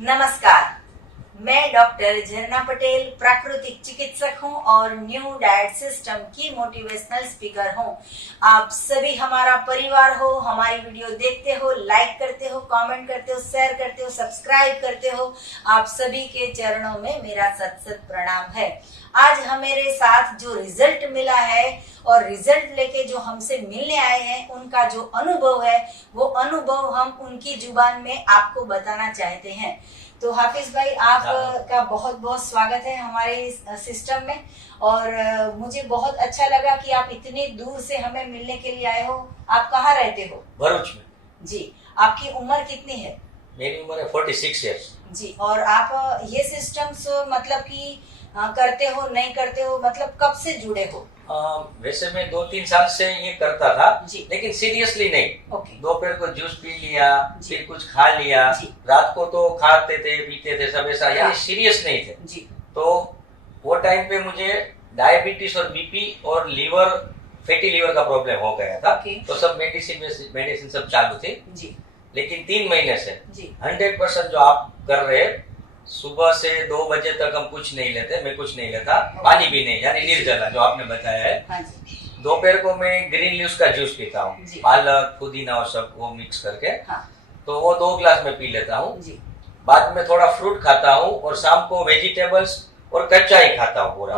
नमस्कार, मैं डॉक्टर झरना पटेल प्राकृतिक चिकित्सक हूं और न्यू डाइट सिस्टम की मोटिवेशनल स्पीकर हूं। आप सभी हमारा परिवार हो, हमारी वीडियो देखते हो, लाइक करते हो, कमेंट करते हो, शेयर करते हो, सब्सक्राइब करते हो। आप सभी के चरणों में मेरा सत सत प्रणाम है। आज हमारे साथ जो रिजल्ट मिला है और रिजल्ट लेके जो हमसे मिलने आए हैं, उनका जो अनुभव है वो अनुभव हम उनकी जुबान में आपको बताना चाहते हैं। तो हाफिज भाई, आपका बहुत बहुत स्वागत है हमारे इस सिस्टम में। और मुझे बहुत अच्छा लगा कि आप इतनी दूर से हमें मिलने के लिए आए हो। आप कहाँ रहते हो? भरूच में। जी, आपकी उम्र कितनी है? मेरी उम्र है 46 ईयर्स। जी, और आप ये सिस्टम्स मतलब कि करते हो, नहीं करते हो, मतलब कब से जुड़े हो? वैसे मैं 2-3 साल से ये करता था, लेकिन सीरियसली नहीं। ओके। दोपहर को जूस पी लिया, फिर कुछ खा लिया, रात को तो खाते थे पीते थे सब ऐसा, यानी सीरियस नहीं थे। जी। तो वो टाइम पे मुझे डायबिटीज और बीपी और लीवर, फैटी लीवर का प्रॉब्लम हो गया था। तो सब मेडिसिन सब चालू थी। जी। लेकिन 3 महीने से 100% जो आप कर रहे हैं, सुबह से 2 बजे तक हम कुछ नहीं लेते, मैं कुछ नहीं लेता, पानी भी नहीं, यानी निर्जला जो आपने बताया है। दोपहर को मैं ग्रीन लीव्स का जूस पीता हूँ, पालक, पुदीना और सब वो मिक्स करके। तो वो 2 ग्लास में पी लेता हूँ। बाद में थोड़ा फ्रूट खाता हूँ और शाम को वेजिटेबल्स और कच्चा ही खाता हूँ पूरा।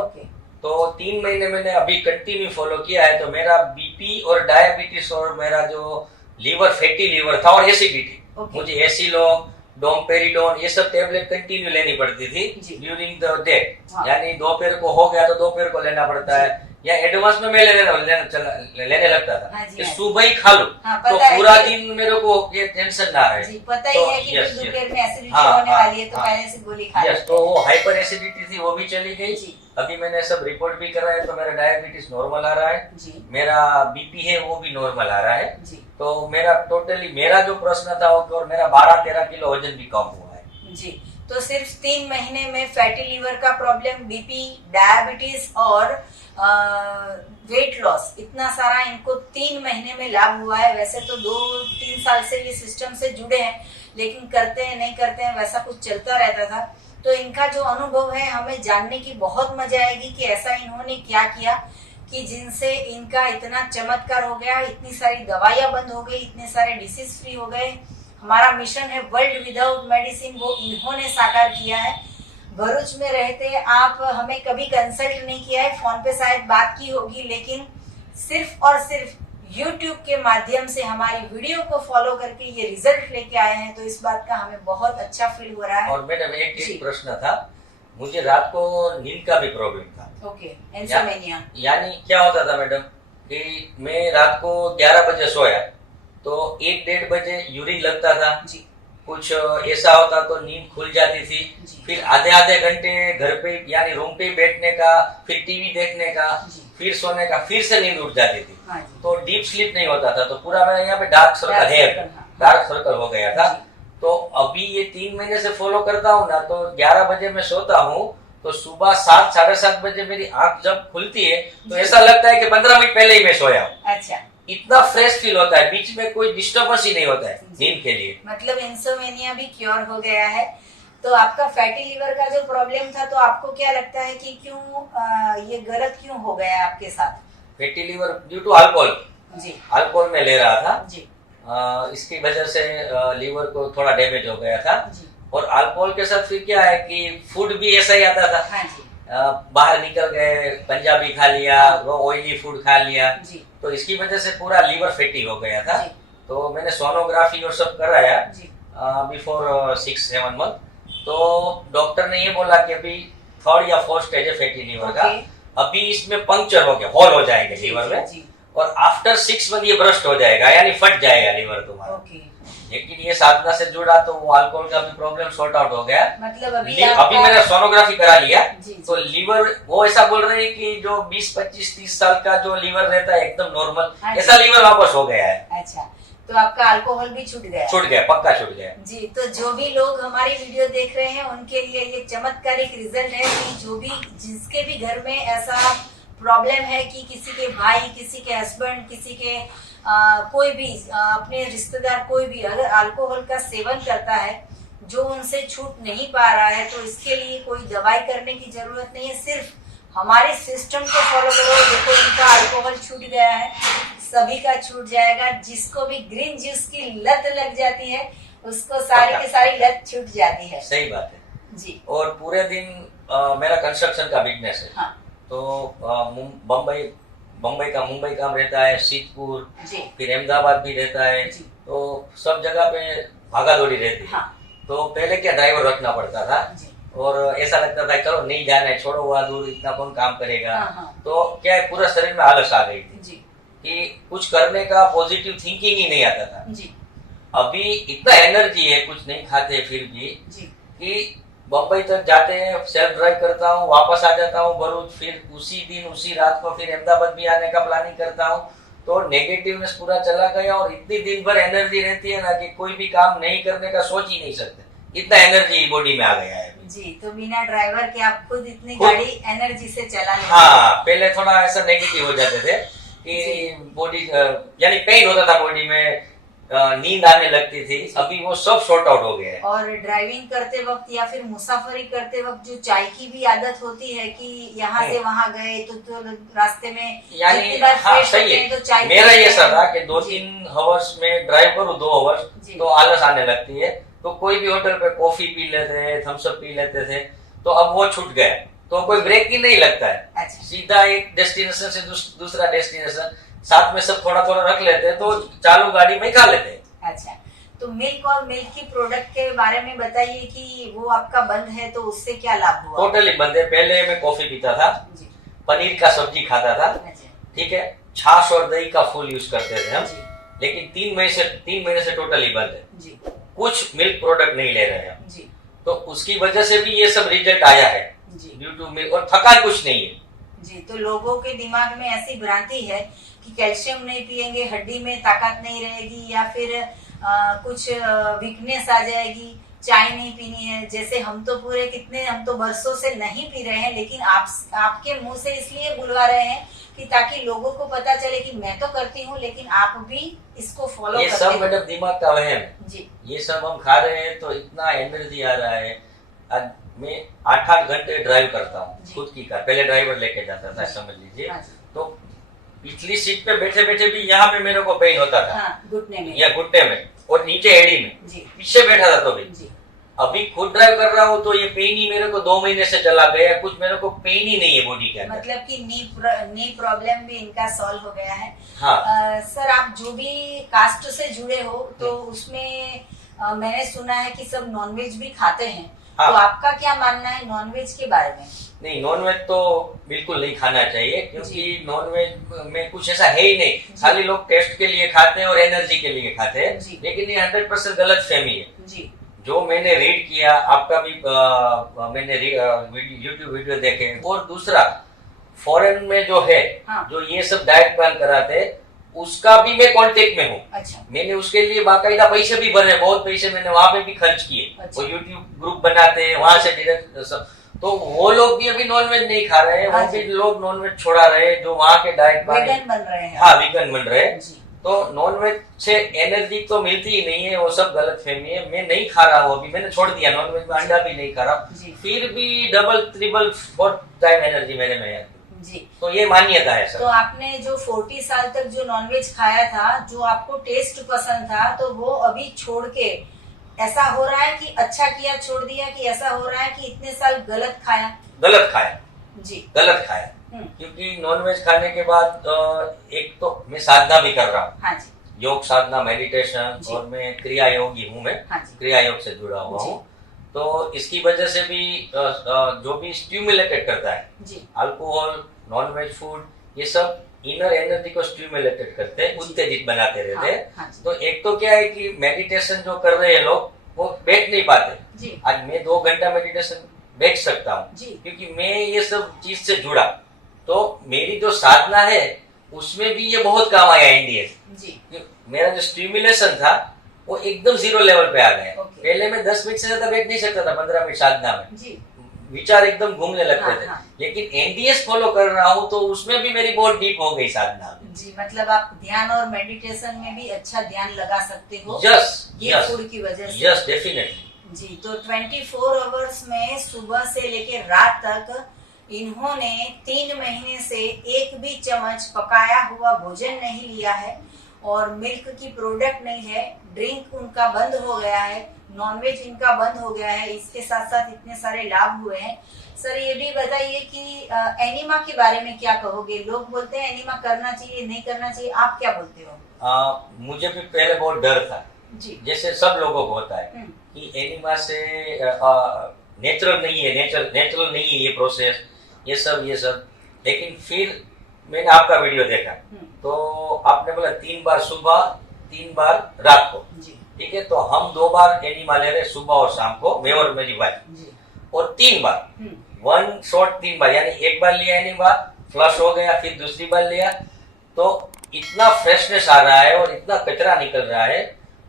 तो 3 महीने मैंने अभी कंटिन्यू फॉलो किया है। तो मेरा बीपी और डायबिटीज और मेरा जो लीवर, फैटी लीवर था और एसिडिटी, मुझे एसिलो, डोमपेरिडोन ये सब टेबलेट कंटिन्यू लेनी पड़ती थी ड्यूरिंग द डे। यानी दोपहर को हो गया तो दोपहर को लेना पड़ता है, या एडवांस में मैं लेने लगता था कि सुबह ही खा लूं। तो पूरा दिन मेरे को ये टेंशन ना रहे। पता ही है कि दोपहर में एसिडिटी होने वाली है, तो पहले से गोली खा लेते हैं। तो वो हाइपर एसिडिटी थी, वो भी चली गई। अभी मैंने सब रिपोर्ट भी करा है, तो मेरा डायबिटीज नॉर्मल आ रहा है, मेरा बीपी है वो भी नॉर्मल आ रहा है। तो मेरा टोटली, मेरा जो प्रश्न था और मेरा 12-13 किलो वजन भी कम हुआ है। जी, तो सिर्फ 3 महीने में फैटी लीवर का प्रॉब्लम, बीपी, डायबिटीज और वेट लॉस, इतना सारा इनको 3 महीने में लाभ हुआ है। वैसे तो 2-3 साल से ये सिस्टम से जुड़े हैं, लेकिन करते हैं नहीं करते हैं वैसा कुछ चलता रहता था। तो इनका जो अनुभव है हमें जानने की बहुत मजा आएगी कि ऐसा इन्होंने क्या किया कि जिनसे इनका इतना चमत्कार हो गया, इतनी सारी दवाइयां बंद हो गई, इतने सारे डिसीज फ्री हो गए। हमारा मिशन है वर्ल्ड विदाउट मेडिसिन, वो इन्होंने साकार किया है। भरूच में रहते आप हमें कभी कंसल्ट नहीं किया है, फोन पे शायद बात की होगी, लेकिन सिर्फ और सिर्फ YouTube के माध्यम से हमारी वीडियो को फॉलो करके ये रिजल्ट लेके आए हैं। तो इस बात का हमें बहुत अच्छा फील हो रहा है। और मैडम एक प्रश्न था, मुझे रात को नींद का भी प्रॉब्लम था। Okay, insomnia. यानी क्या होता था मैडम कि मैं रात को 11 बजे सोया तो 1-1:30 बजे यूरिन लगता था। कुछ ऐसा होता तो नींद खुल जाती थी। फिर आधे घंटे घर पे यानी रूम पे बैठने का, फिर टीवी देखने का, फिर सोने का, फिर से नींद उठ जाती थी। तो डीप स्लीप नहीं होता था। तो पूरा मेरा यहाँ पे डार्क सर्कल हो गया था। तो अभी ये 3 महीने से फॉलो करता हूँ ना, तो 11 बजे मैं सोता हूँ तो सुबह 7-7:30 बजे मेरी आंख जब खुलती है तो ऐसा लगता है कि 15 मिनट पहले ही मैं सोया हूँ। अच्छा, इतना फ्रेश फील होता है, बीच में कोई डिस्टर्बेंस ही नहीं होता है नींद के लिए। मतलब इंसोम्निया भी क्योर हो गया है। तो आपका फैटी लीवर का जो प्रॉब्लम था, तो आपको क्या लगता है कि क्यों ये गलत क्यों हो गया आपके साथ? Fatty liver due to alcohol. Alcohol में ले रहा था, इसकी वजह से लीवर को थोड़ा डैमेज हो गया था। और अल्कोहल के साथ फिर क्या है कि फूड भी ऐसा ही आता था। बाहर निकल गए, पंजाबी खा लिया, वो ऑयली फूड खा लिया, तो इसकी वजह से पूरा लीवर फैटी हो गया था। तो मैंने सोनोग्राफी और सब कराया बिफोर 6-7 मंथ। तो डॉक्टर ने ये बोला कि अभी 3rd या 4th स्टेज है फैटी लीवर का। अभी इसमें पंक्चर हो गया, होल हो जाएगा लीवर में, और आफ्टर 6 मंथ ये ब्रस्ट हो जाएगा, यानी फट जाएगा लीवर तुम्हारा। लेकिन ये साधना से जुड़ा तो वो अल्कोहल का भी प्रॉब्लम सॉर्ट आउट हो गया। मतलब अभी मैंने सोनोग्राफी करा लिया। तो लीवर वो ऐसा बोल रहे हैं कि जो 20-25-30 साल का जो लीवर रहता है एकदम नॉर्मल, ऐसा लीवर वापस हो गया है। अच्छा, तो आपका अल्कोहल भी छूट गया? पक्का छूट गया। जी, तो जो भी लोग हमारी वीडियो देख रहे हैं उनके लिए ये चमत्कारिक रिजल्ट है कि जो भी जिसके भी घर में ऐसा प्रॉब्लम है कि किसी के भाई, किसी के हस्बैंड, किसी के कोई भी अपने रिश्तेदार कोई भी अगर अल्कोहल का सेवन करता है जो उनसे छूट नहीं पा रहा है, तो इसके लिए कोई दवाई करने की जरूरत नहीं है, सिर्फ हमारे सिस्टम को फॉलो करो। देखो इनका अल्कोहल छूट गया है, सभी का छूट जाएगा। जिसको भी ग्रीन जूस की लत लग जाती है उसको सारी की सारी लत छूट जाती है। सही बात है जी। और पूरे दिन मेरा कंस्ट्रक्शन का बिजनेस है। हाँ। तो मुंबई काम रहता है, सीतपुर, फिर अहमदाबाद भी रहता है, तो सब जगह पे भागा दौड़ी रहती है। हाँ। तो पहले क्या ड्राइवर रखना पड़ता था और ऐसा लगता था चलो नहीं जाना है, छोड़ो वहाँ दूर, इतना कौन काम करेगा। हाँ। तो क्या है, पूरा शरीर में आलस आ गई थी जी। कि कुछ करने का पॉजिटिव थिंकिंग ही नहीं आता था। जी। अभी इतना एनर्जी है, कुछ नहीं खाते फिर भी, कि बम्बई तक जाते हैं, सेल्फ ड्राइव करता हूँ, वापस आ जाता हूँ भरूच, फिर उसी दिन उसी रात को फिर अहमदाबाद भी आने का प्लानिंग करता हूँ। तो नेगेटिवनेस पूरा चला गया और इतनी दिन भर एनर्जी रहती है ना कि कोई भी काम नहीं करने का सोच ही नहीं सकते, इतना एनर्जी बॉडी में आ गया है जी। तो बिना ड्राइवर के आप खुद इतनी गाड़ी एनर्जी से चला लेते? हाँ, पहले थोड़ा ऐसा नेगेटिव हो जाते थे कि बॉडी यानी पेन होता था बॉडी में, नींद आने लगती थी। अभी वो सब सॉर्ट आउट हो गया है। और ड्राइविंग करते वक्त या फिर मुसाफरी करते वक्त जो चाय की भी आदत होती है कि यहाँ से वहाँ गए तो रास्ते में यानी हाँ, सही है। तो चाय मेरा ये सब था कि 2-3 आवर्स में ड्राइव करूँ, 2 आवर्स तो आलस आने लगती है। तो कोई भी होटल पे कॉफी पी लेते हैं, थम्स अप पी लेते थे, तो अब वो छूट गया। तो कोई ब्रेक ही नहीं लगता है। अच्छा। सीधा एक डेस्टिनेशन से दूसरा डेस्टिनेशन, साथ में सब थोड़ा थोड़ा रख लेते हैं, तो चालू गाड़ी में खा लेते हैं। अच्छा, तो मिल्क और मिल्क की प्रोडक्ट के बारे में बताइए कि वो आपका बंद है तो उससे क्या लाभ हुआ? टोटली बंद है। पहले मैं कॉफी पीता था, पनीर का सब्जी खाता था, ठीक है, छाछ और दही का फुल यूज करते थे हम, लेकिन 3 महीने से टोटली बंद है। कुछ मिल्क प्रोडक्ट नहीं ले रहे हैं, तो उसकी वजह से भी ये सब रिजल्ट आया है ड्यू टू मिल्क। और थकान कुछ नहीं है जी। तो लोगों के दिमाग में ऐसी भ्रांति है कि कैल्शियम नहीं पिएंगे हड्डी में ताकत नहीं रहेगी, या फिर कुछ वीकनेस आ जाएगी, चाय नहीं पीनी है। जैसे हम तो बरसों से नहीं पी रहे हैं, लेकिन आपके मुंह से इसलिए बुलवा रहे हैं कि ताकि लोगों को पता चले कि मैं तो करती हूँ, लेकिन आप भी इसको फॉलो करते हैं। ये सब मैडम दिमाग का वहम है जी। ये सब हम खा रहे हैं तो इतना एनर्जी आ रहा है। आज मैं 8-8 घंटे ड्राइव करता हूँ खुद की कार, पहले ड्राइवर लेके जाता था, समझ लीजिए। तो पिछली सीट पे बैठे बैठे भी यहाँ पे मेरे को पेन होता था, घुटने में या घुटने में और नीचे एड़ी में, पीछे बैठा था तो भी। अभी खुद ड्राइव कर रहा हूँ तो ये पेन ही मेरे को 2 महीने से चला गया, कुछ मेरे को पेन ही नहीं है बॉडी के अंदर। मतलब कि नी प्रॉब्लम भी इनका सॉल्व हो गया है। हाँ। सर, आप जो भी कास्ट से जुड़े हो तो उसमें मैंने सुना है कि सब नॉनवेज भी खाते हैं। हाँ। तो आपका क्या मानना है नॉनवेज के बारे में? नहीं, नॉनवेज तो बिल्कुल नहीं खाना चाहिए, क्योंकि नॉनवेज में कुछ ऐसा है ही नहीं। खाली लोग टेस्ट के लिए खाते हैं और एनर्जी के लिए खाते हैं, लेकिन ये 100% गलत फहमी है। जो मैंने रीड किया, आपका भी मैंने यूट्यूब वीडियो देखे, और दूसरा फॉरेन में जो है, हाँ। जो ये सब डाइट प्लान कराते हैं, उसका भी मैं कांटेक्ट में हूँ। अच्छा। मैंने उसके लिए बाकायदा पैसे भी भरे, बहुत पैसे मैंने वहां पे भी खर्च किए। अच्छा। वो यूट्यूब ग्रुप बनाते हैं, वहां से डायरेक्ट सब, तो वो लोग भी अभी नॉनवेज नहीं खा रहे हैं। वो भी लोग नॉनवेज छोड़ा रहे हैं जो वहाँ के डाइट वीगन बन रहे हैं। हाँ, वीगन बन रहे हैं। तो नॉनवेज से एनर्जी तो मिलती ही नहीं है, वो सब गलत फहमी है। मैं नहीं खा रहा हूँ, अभी मैंने छोड़ दिया नॉनवेज में, अंडा भी नहीं खा रहा, फिर भी 2-3 टाइम एनर्जी मेरे में है जी। तो ये मान्यता है सर। तो आपने जो 40 साल तक जो नॉनवेज खाया था, जो आपको टेस्ट पसंद था, तो वो अभी छोड़ के ऐसा हो रहा है कि अच्छा किया छोड़ दिया, कि ऐसा हो रहा है कि इतने साल गलत खाया जी, गलत खाया। क्योंकि नॉनवेज खाने के बाद एक तो मैं साधना भी कर रहा हूँ। हाँ जी। योग साधना, मेडिटेशन, और मैं क्रिया योगी हूँ। मैं क्रिया योग से जुड़ा हुआ हूँ, तो इसकी वजह से भी जो भी स्टिमुलेटेड करता है, अल्कोहल, नॉनवेज फूड, ये सब इनर एनर्जी को स्टिमुलेटेड करते हैं, उत्तेजित बनाते रहते हैं। हाँ। तो एक तो क्या है कि मेडिटेशन जो कर रहे हैं लोग, वो बैठ नहीं पाते। आज मैं 2 घंटा मेडिटेशन बैठ सकता हूँ, क्योंकि मैं ये सब चीज से जुड़ा। तो मेरी जो साधना है उसमें भी ये बहुत काम आया इंडिया। मेरा जो स्टिमुलेशन था वो एकदम 0 लेवल पे आ गया। पहले मैं 10 मिनट से ज्यादा बैठ नहीं सकता था, 15 मिनट साधना में विचार एकदम घूमने लगते थे। लेकिन एनडीएस फॉलो कर रहा हूँ तो उसमें भी मेरी बहुत डीप हो गई साधना जी। मतलब आप ध्यान और मेडिटेशन में भी अच्छा ध्यान लगा सकते हो। यस, ये फूड की वजह से। यस, डेफिनेटली जी। तो 24 आवर्स में सुबह से लेके रात तक इन्होंने 3 महीने से एक भी चम्मच पकाया हुआ भोजन नहीं लिया है और मिल्क की प्रोडक्ट नहीं है, ड्रिंक उनका बंद हो गया है, नॉनवेज इनका बंद हो गया है। इसके साथ साथ इतने सारे लाभ हुए हैं। सर ये भी बताइए कि एनिमा के बारे में क्या कहोगे? लोग बोलते हैं एनिमा करना चाहिए, नहीं करना चाहिए, आप क्या बोलते हो? मुझे भी पहले बहुत डर था जी। जैसे सब लोगों को होता है कि एनिमा से नेचुरल नहीं है, नेचुरल नहीं है ये प्रोसेस, ये सब। लेकिन फिर मैंने आपका वीडियो देखा तो आपने बोला 3 बार सुबह 3 बार रात को, ठीक है। तो हम 2 बार एनिमा ले रहे, सुबह और शाम को, मैं और मेरी वाइफ, और 3 बार 1 शॉट 3 बार, यानी एक बार लिया एनिमा, फ्लश हो गया, फिर दूसरी बार लिया, तो इतना फ्रेशनेस आ रहा है और इतना कचरा निकल रहा है।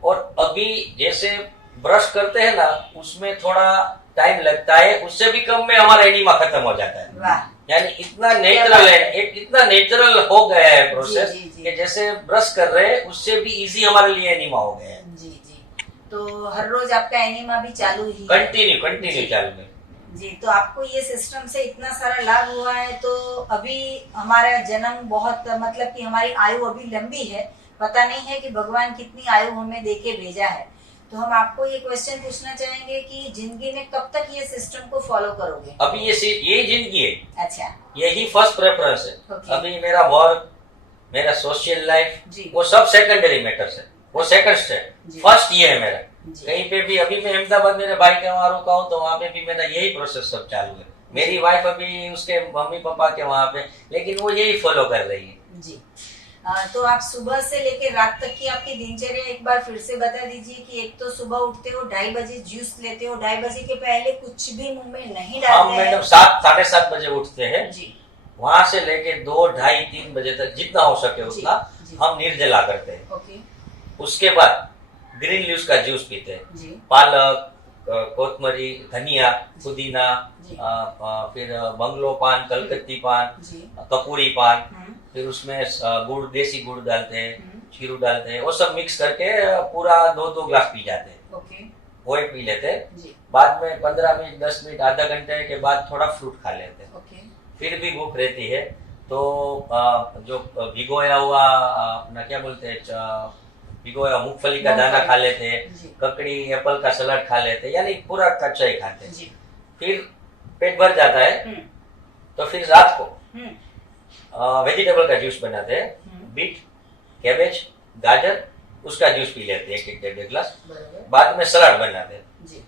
और अभी जैसे ब्रश करते हैं ना, उसमें थोड़ा टाइम लगता है, उससे भी कम में हमारा एनिमा खत्म हो जाता है। यानी इतना नेचुरल है, एक इतना नेचुरल हो गया है प्रोसेस कि जैसे ब्रश कर रहे हैं उससे भी इजी हमारे लिए एनिमा हो गया है। जी जी। तो हर रोज आपका एनिमा भी चालू ही कंटिन्यू चालू है जी। तो आपको ये सिस्टम से इतना सारा लाभ हुआ है, तो अभी हमारा जन्म बहुत, मतलब कि हमारी आयु अभी लंबी है, पता नहीं है कि भगवान कितनी आयु हमें देके भेजा है। तो हम आपको ये क्वेश्चन पूछना चाहेंगे कि जिंदगी में कब तक ये सिस्टम को फॉलो करोगे? अभी ये जिंदगी है। अच्छा। यही फर्स्ट प्रेफरेंस है। Okay. अभी मेरा वर्क, मेरा सोशल लाइफ, वो सब सेकेंडरी मैटर्स है, वो सेकंड स्टेप। फर्स्ट ये है मेरा। कहीं पे भी, अभी मैं अहमदाबाद मेरे भाई के वहाँ रुका हूँ तो वहाँ पे भी मेरा यही प्रोसेस सब चालू है। मेरी वाइफ अभी उसके मम्मी पापा के वहाँ पे, लेकिन वो यही फॉलो कर रही है जी। तो आप सुबह से लेकर रात तक की आपकी दिनचर्या एक बार फिर से बता दीजिए कि एक तो सुबह उठते हो 2:30 बजे जूस लेते हो, 2:30 बजे के पहले कुछ भी मुंह में नहीं डालते हम मैडम 7 साढ़े 7 बजे उठते हैं जी। वहाँ से लेके 2, 2:30, 3 बजे तक जितना हो सके उतना हम निर्जला करते हैं। ओके। उसके बाद ग्रीन लीव्स का जूस पीते हैं जी। पालक, कोतमरी, धनिया, पुदीना, फिर बंगलो पान, कलकत्ती पान, कपूरी पान, फिर उसमें गुड़, देसी गुड़ डालते हैं, खीरू डालते हैं, वो सब मिक्स करके पूरा 2-2 ग्लास पी जाते हैं। ओके। वो पी लेते हैं। बाद में 15 मिनट, 10 मिनट, आधा घंटे के बाद थोड़ा फ्रूट खा लेते हैं। ओके। फिर भी भूख रहती है तो जो भिगोया हुआ अपना क्या बोलते हैं, भिगोया मूंगफली का दाना खा लेते हैं, ककड़ी, एप्पल का सलाद खा लेते हैं, यानी पूरा कच्चा ही खाते हैं। फिर पेट भर जाता है तो फिर रात को वेजिटेबल का जूस बनाते हैं, बीट, कैबेज, गाजर, उसका जूस पी लेते हैं 1-1 ग्लास। बाद में सलाद बनाते हैं।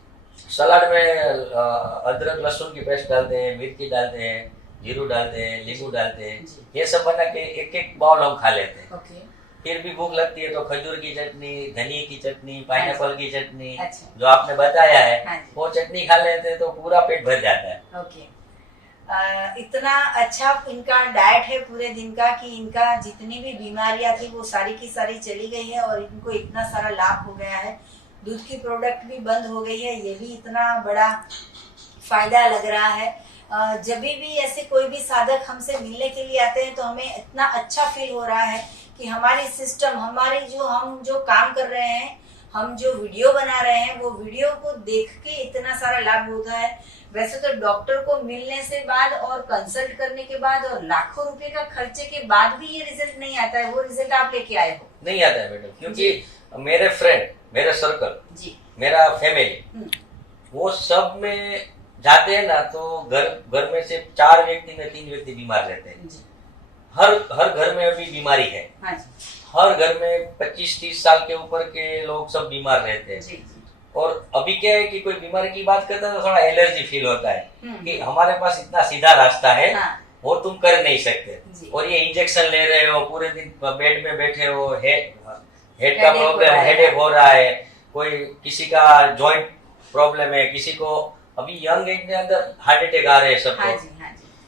सलाद में अदरक लहसुन की पेस्ट डालते हैं, मिर्ची डालते हैं, जीरू डालते हैं, नींबू डालते हैं, ये सब बना के 1-1 बाउल हम खा लेते हैं। फिर भी भूख लगती है तो खजूर की चटनी, धनिया की चटनी, पाइनएप्पल की चटनी, जो आपने बताया है, वो चटनी खा लेते हैं तो पूरा पेट भर जाता है। ओके। इतना अच्छा इनका डाइट है पूरे दिन का कि इनका जितनी भी बीमारियां थी वो सारी की सारी चली गई है और इनको इतना सारा लाभ हो गया है। दूध की प्रोडक्ट भी बंद हो गई है, ये भी इतना बड़ा फायदा लग रहा है। जब भी ऐसे कोई भी साधक हमसे मिलने के लिए आते हैं तो हमें इतना अच्छा फील हो रहा है कि हमारी सिस्टम, हमारे हम जो काम कर रहे हैं, हम जो वीडियो बना रहे हैं, वो वीडियो को देख के इतना सारा लाभ होता है। वैसे तो डॉक्टर को मिलने से बाद और कंसल्ट करने के बाद और लाखों रुपए का खर्चे के बाद भी ये रिजल्ट नहीं आता है, वो रिजल्ट आप लेके आए हो? नहीं आता है मैडम, क्योंकि मेरे फ्रेंड, मेरे सर्कल, मेरा फैमिली, वो सब में जाते हैं ना तो घर में से 4 व्यक्ति में 3 व्यक्ति बीमार रहते हैं। हर घर में अभी बीमारी है। हर घर में 25-30 साल के ऊपर के लोग सब बीमार रहते हैं। और अभी क्या है कि कोई बीमारी की बात करता है तो थोड़ा एलर्जी फील होता है कि हमारे पास इतना सीधा रास्ता है, वो तुम कर नहीं सकते। और ये इंजेक्शन ले रहे हो, पूरे दिन बेड में बैठे हो, हेड का प्रॉब्लम, हेडेक हो रहा है, कोई किसी का जॉइंट प्रॉब्लम है, किसी को अभी यंग एज के अंदर हार्ट अटैक आ रहे हैं सबको।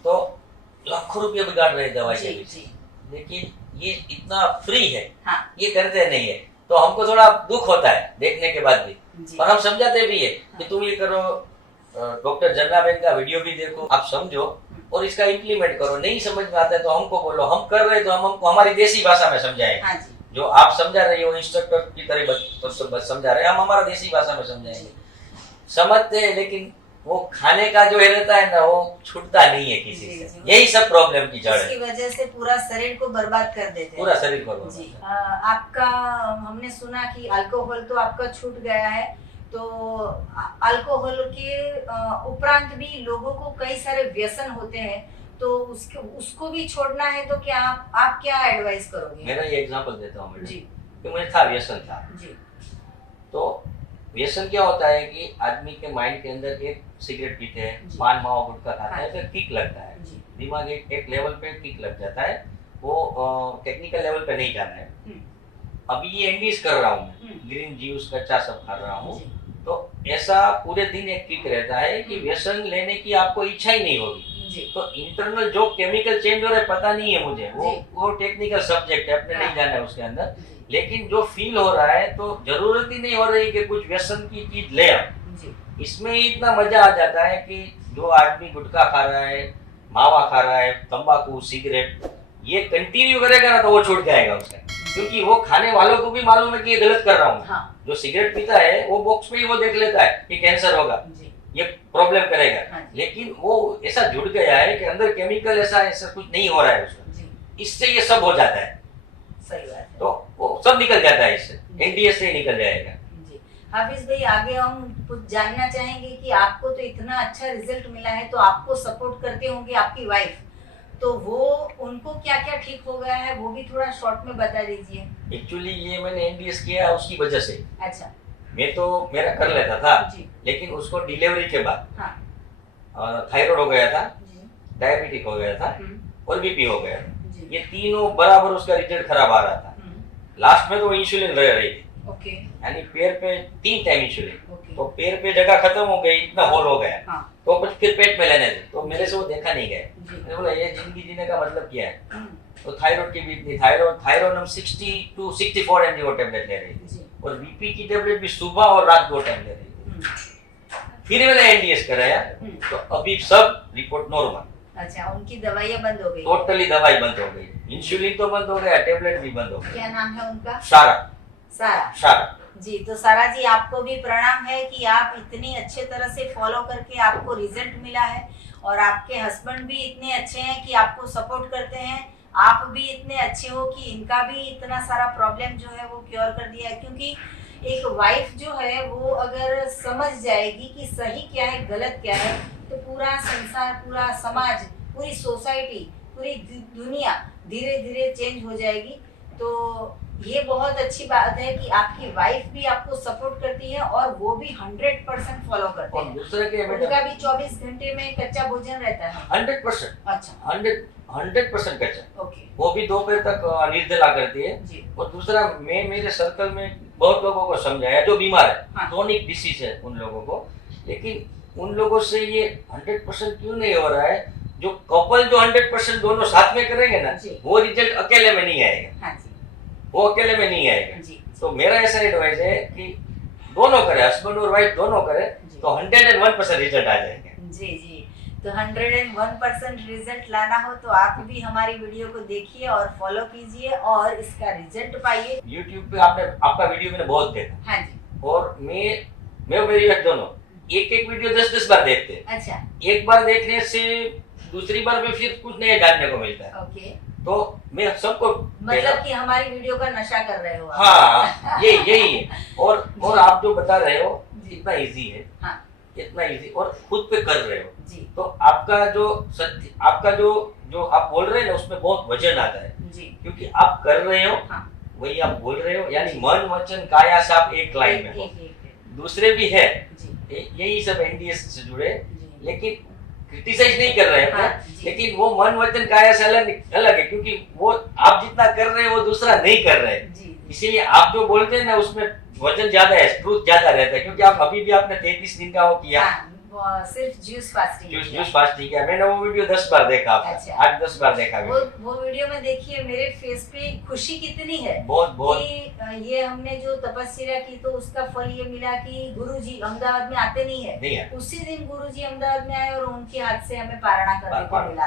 तो लाखों रुपये बिगाड़ रहे हैं दवाई के पीछे, लेकिन ये इतना फ्री है, ये करते नहीं है। तो हमको थोड़ा दुख होता है देखने के बाद भी, और हम समझाते भी है कि तुम ये करो, डॉक्टर जन्नाबेन का वीडियो भी देखो, आप समझो और इसका इम्प्लीमेंट करो। नहीं समझ में आता है तो हमको बोलो, हम कर रहे तो हम हमको हमारी देसी भाषा में समझाएंगे। जो आप समझा रहे हो इंस्ट्रक्टर की तरह समझा रहे हैं, हम हमारा देसी भाषा में समझाएंगे। समझते हैं, लेकिन वो खाने का जो है रहता है ना, वो छूटता नहीं है किसी जी, से। जी। यही सब प्रॉब्लम की जड़ इसकी है, वजह से पूरा शरीर को बर्बाद कर देते हैं। पूरा शरीर को बर्बाद जी। करता है। आपका हमने सुना कि अल्कोहल तो आपका छूट गया है, तो अल्कोहल के उपरांत भी लोगों को कई सारे व्यसन होते हैं, तो उसको भी छोड़ना है तो क्या आप क्या एडवाइस करोगे? मेरा ये एग्जांपल देता हूँ जी कि मुझे था, व्यसन था। जी तो व्यसन क्या होता है कि आदमी के माइंड के अंदर एक सिगरेट पीते हैं, जी। पान मावा गुटखा खाता है, हाँ। फिर किक लगता है, जी। दिमाग एक लेवल पे किक लग जाता है, वो टेक्निकल लेवल पे नहीं जाना है। अभी ये एंडीज कर रहा हूँ मैं, ग्रीन जूस कच्चा सब खा रहा हूँ, तो ऐसा पूरे दिन एक किक रहता है कि व्यसन लेने की आपको इच्छा ही नहीं होगी। तो इंटरनल जो केमिकल चेंज हो रहा है पता नहीं है मुझे, वो टेक्निकल सब्जेक्ट है, अपने नहीं जाना है उसके अंदर, लेकिन जो फील हो रहा है तो जरूरत ही नहीं हो रही कि कुछ व्यसन की चीज ले आओ। इसमें इतना मजा आ जाता है कि जो आदमी गुटखा खा रहा है, मावा खा रहा है, तंबाकू, सिगरेट, ये कंटिन्यू करेगा ना तो वो छूट जाएगा उसका, क्योंकि वो खाने वालों को भी मालूम है कि ये गलत कर रहा हूँ। हाँ। जो सिगरेट पीता है वो बॉक्स में ही वो देख लेता है कि कैंसर होगा, ये प्रॉब्लम करेगा। हाँ। लेकिन वो ऐसा जुड़ गया है कि अंदर केमिकल ऐसा कुछ नहीं हो रहा है उसका, इससे ये सब हो जाता है। सही बात है। तो वो सब निकल जाता है, इससे एनडीएस से निकल जाएगा। जी हाफिज भाई, आगे हम कुछ जानना चाहेंगे कि आपको तो इतना अच्छा रिजल्ट मिला है, तो आपको सपोर्ट करते होंगे आपकी वाइफ, तो वो उनको क्या क्या ठीक हो गया है वो भी थोड़ा शॉर्ट में बता दीजिए। एक्चुअली ये मैंने एनडीएस किया उसकी वजह से। अच्छा। मैं तो मेरा कर लेता था जी। लेकिन उसको डिलीवरी के बाद हाँ। थायराइड हो गया था, डायबिटिक हो गया था और बीपी हो गया था। ये तीनों बराबर उसका रिजल्ट खराब आ रहा था। लास्ट में तो इंसुलिन रह रही थी, ओके, यानी पैर पे 3 टाइम इंसुलिन, तो पैर पे जगह खत्म हो गई, इतना होल हो गया। हाँ। तो कुछ फिर पेट में लेने थे, तो मेरे से वो देखा नहीं गया। मैंने बोला ये जिंदगी जीने का मतलब क्या है। तो थायराइड की भी इतनी थायराइड हम 60 to 64 mg वो टेबलेट ले रही थी, और बीपी की टेबलेट भी सुबह और रात 2 टाइम ले रही थी। फिर मैंने एनडीएस कराया, तो अभी सब रिपोर्ट नॉर्मल। अच्छा, उनकी दवाइयाँ बंद हो गई? टोटली दवाई बंद हो गई, इंसुलिन तो बंद हो गया, टेबलेट भी बंद हो गया। क्या नाम है उनका? सारा। सारा। सारा जी। तो सारा जी, आपको भी प्रणाम है कि आप इतनी अच्छे तरह से फॉलो करके आपको रिजल्ट मिला है, और आपके हस्बैंड भी इतने अच्छे हैं कि आपको सपोर्ट करते हैं। आप भी इतने अच्छे हो कि इनका भी इतना सारा प्रॉब्लम जो है वो क्योर कर दिया है। क्योंकि एक वाइफ जो है वो अगर समझ जाएगी कि सही क्या है गलत क्या है, तो पूरा संसार, पूरा समाज, पूरी सोसाइटी, पूरी दुनिया धीरे धीरे चेंज हो जाएगी। तो ये बहुत अच्छी बात है कि आपकी वाइफ भी आपको सपोर्ट करती है, और वो भी 100% फॉलो करते हैं। दूसरे के उनका भी 24 घंटे में कच्चा भोजन रहता है? 100%। अच्छा, 100% कच्चा। ओके। वो भी दोपहर तक निर्जला करती है जी। और दूसरा, मैं मेरे सर्कल में बहुत लोगों को समझाया जो बीमार है, हाँ। क्रोनिक डिसीज है उन लोगों को, लेकिन उन लोगों से ये 100% क्यों नहीं हो रहा है। जो कपल जो 100% दोनों साथ में करेंगे ना, वो रिजल्ट अकेले में नहीं आएगा। हाँ जी। वो अकेले में नहीं आएगा जी। तो मेरा ऐसा एडवाइस है कि दोनों करे, हस्बैंड और वाइफ दोनों करे, तो 101% रिजल्ट आ जाएगा। जी जी। तो 101% रिजल्ट लाना हो तो आप भी हमारी वीडियो को देखिए और फॉलो कीजिए और इसका रिजल्ट पाइए। YouTube पे आपका वीडियो मैंने बहुत देखा। हाँ जी। और मैं और मेरी वाइफ दोनों एक वीडियो 10-10 बार देखते हैं। अच्छा। एक बार देखने से दूसरी बार में फिर कुछ नया जानने को मिलता है। ओके। तो मैं सबको, मतलब कि हमारी वीडियो का नशा कर रहे हो आप। हाँ, यही है। और आप जो बता रहे हो इतना इजी है। हाँ। इतना इजी, और खुद पे कर रहे हो जी। तो आपका जो सत्य, आपका जो आप बोल रहे हैं ना, उसमें बहुत वजन आता है जी, क्योंकि आप कर रहे हो। हाँ। वही आप बोल रहे हो, यानी मन वचन काया से आप एक लाइन में हो। दूसरे भी है, यही सब एनडीएस से जुड़े, लेकिन क्रिटिसाइज नहीं कर रहे हैं। हाँ, लेकिन वो मन वचन काया से अलग है, क्योंकि वो आप जितना कर रहे हैं वो दूसरा नहीं कर रहे हैं। इसीलिए आप जो बोलते हैं ना, उसमें वजन ज्यादा है, ट्रूथ ज्यादा रहता है, क्योंकि आप अभी भी आपने 33 दिन का वो किया। हाँ, सिर्फ जूस फास्टिंग किया। मैंने वो वीडियो 10 बार देखा। अच्छा। 8-10 बार देखा वो वीडियो में देखिए, मेरे फेस पे खुशी कितनी है। बहुत ये हमने जो तपस्या की तो उसका फल ये मिला कि गुरुजी अहमदाबाद में आते नहीं है। उसी दिन गुरुजी अहमदाबाद में आए और उनके हाथ से हमें पारणा करने को मिला।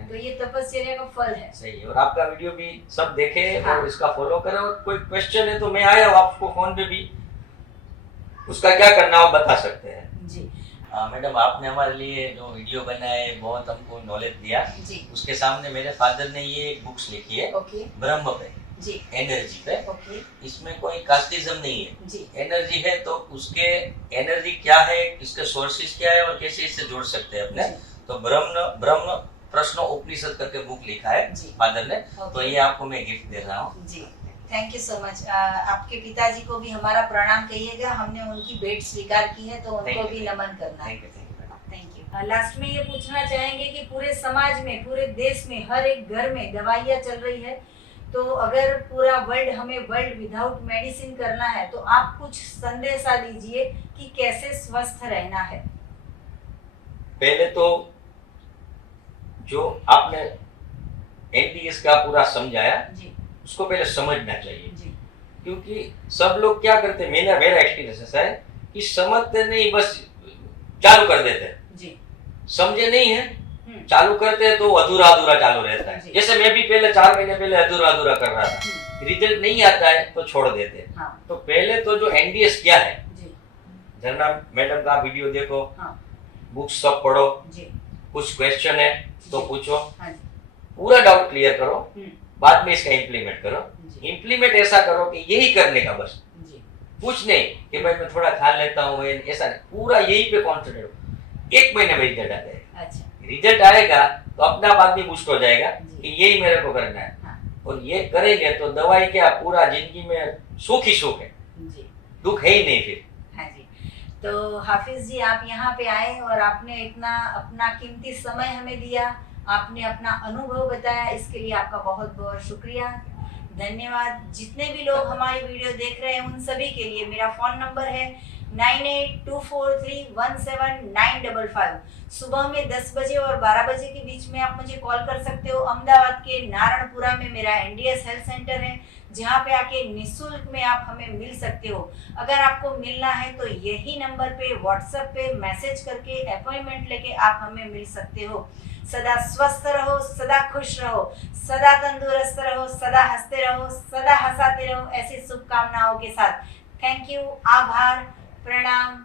तो ये तपस्या का फल है। सही है। और आपका वीडियो भी सब देखे। हाँ। और इसका फॉलो करें, और कोई क्वेश्चन है तो मैं आया हूँ, आपको फोन पे भी उसका क्या करना हो बता सकते हैं। जी मैडम आपने हमारे लिए जो वीडियो बनाए बहुत हमको नॉलेज दिया। जी उसके सामने मेरे फादर ने ये बुक्स लिखी है ओके ब्रह्म पे, जी एनर्जी पे। ओके इसमें कोई कास्टिज्म नहीं है। जी एनर्जी है तो उसके एनर्जी क्या है, इसके सोर्सेज क्या है और कैसे इससे जोड़ सकते हैं अपने। तो ब्रह्म ब्रह्म प्रश्न उपनिषद करके बुक लिखा है जी फादर ने। ओके। तो ये आपको मैं गिफ्ट दे रहा हूँ। जी थैंक यू सो मच। आपके पिताजी को भी हमारा प्रणाम कहिएगा, हमने उनकी भेंट स्वीकार की है तो उनको भी नमन करना है। Thank you. लास्ट में ये पूछना चाहेंगे कि पूरे समाज में, पूरे देश में, हर एक घर में दवाइयाँ चल रही है, तो अगर पूरा वर्ल्ड हमें वर्ल्ड विदाउट मेडिसिन करना है तो आप कुछ संदेशा दीजिए कि कैसे स्वस्थ रहना है। पहले तो जो आपने एनडीएस का पूरा समझाया जी उसको पहले समझना चाहिए। जी क्योंकि सब लोग क्या करते हैं, मेरा एक्सपीरियंस ऐसा है कि समझते नहीं, बस चालू कर देते हैं। जी समझे नहीं है, चालू करते हैं तो अधूरा अधूरा चालू रहता है। जैसे मैं भी पहले 4 महीने पहले अधूरा अधूरा कर रहा था, रिजल्ट नहीं आता है तो छोड़ देते हैं। हाँ तो पहले तो जो एनडीएस क्या है, जी झरना मैडम का वीडियो देखो, हाँ बुक्स सब पढ़ो, जी कुछ क्वेश्चन है तो जी। पूछो, हाँ जी पूरा डाउट क्लियर करो, हम्म, बाद में इसका इम्प्लीमेंट करो। जी इम्प्लीमेंट ऐसा करो कि यही करने का बस, जी कुछ नहीं कि भाई मैं थोड़ा खा लेता हूँ, ऐसा नहीं, पूरा यही पे कॉन्सेंट्रेट हो। 1 महीने में रिजल्ट आता है। अच्छा रिजल्ट आएगा तो अपना आप भी बूस्ट हो जाएगा जी। कि यही मेरे को करना है। हाँ और ये करेंगे तो दवाई क्या, पूरा जिंदगी में सुख ही सुख है, जी दुख है ही नहीं फिर। हाँ जी। तो हाफिज जी आप यहाँ पे आए और आपने इतना अपना कीमती समय हमें दिया, आपने अपना अनुभव बताया, इसके लिए आपका बहुत बहुत शुक्रिया, धन्यवाद। जितने भी लोग हमारी वीडियो देख रहे हैं उन सभी के लिए मेरा फ़ोन नंबर है 9824317955। सुबह में 10 बजे और 12 बजे के बीच में आप मुझे कॉल कर सकते हो। अहमदाबाद के नारणपुरा में मेरा एनडीएस हेल्थ सेंटर है, जहाँ पे आके निःशुल्क में आप हमें मिल सकते हो। अगर आपको मिलना है तो यही नंबर पे व्हाट्सएप पे मैसेज करके अपॉइंटमेंट लेके आप हमें मिल सकते हो। सदा स्वस्थ रहो, सदा खुश रहो, सदा तंदुरुस्त रहो, सदा हंसते रहो, सदा हंसाते रहो, ऐसी शुभकामनाओं के साथ। थैंक यू, आभार, प्रणाम।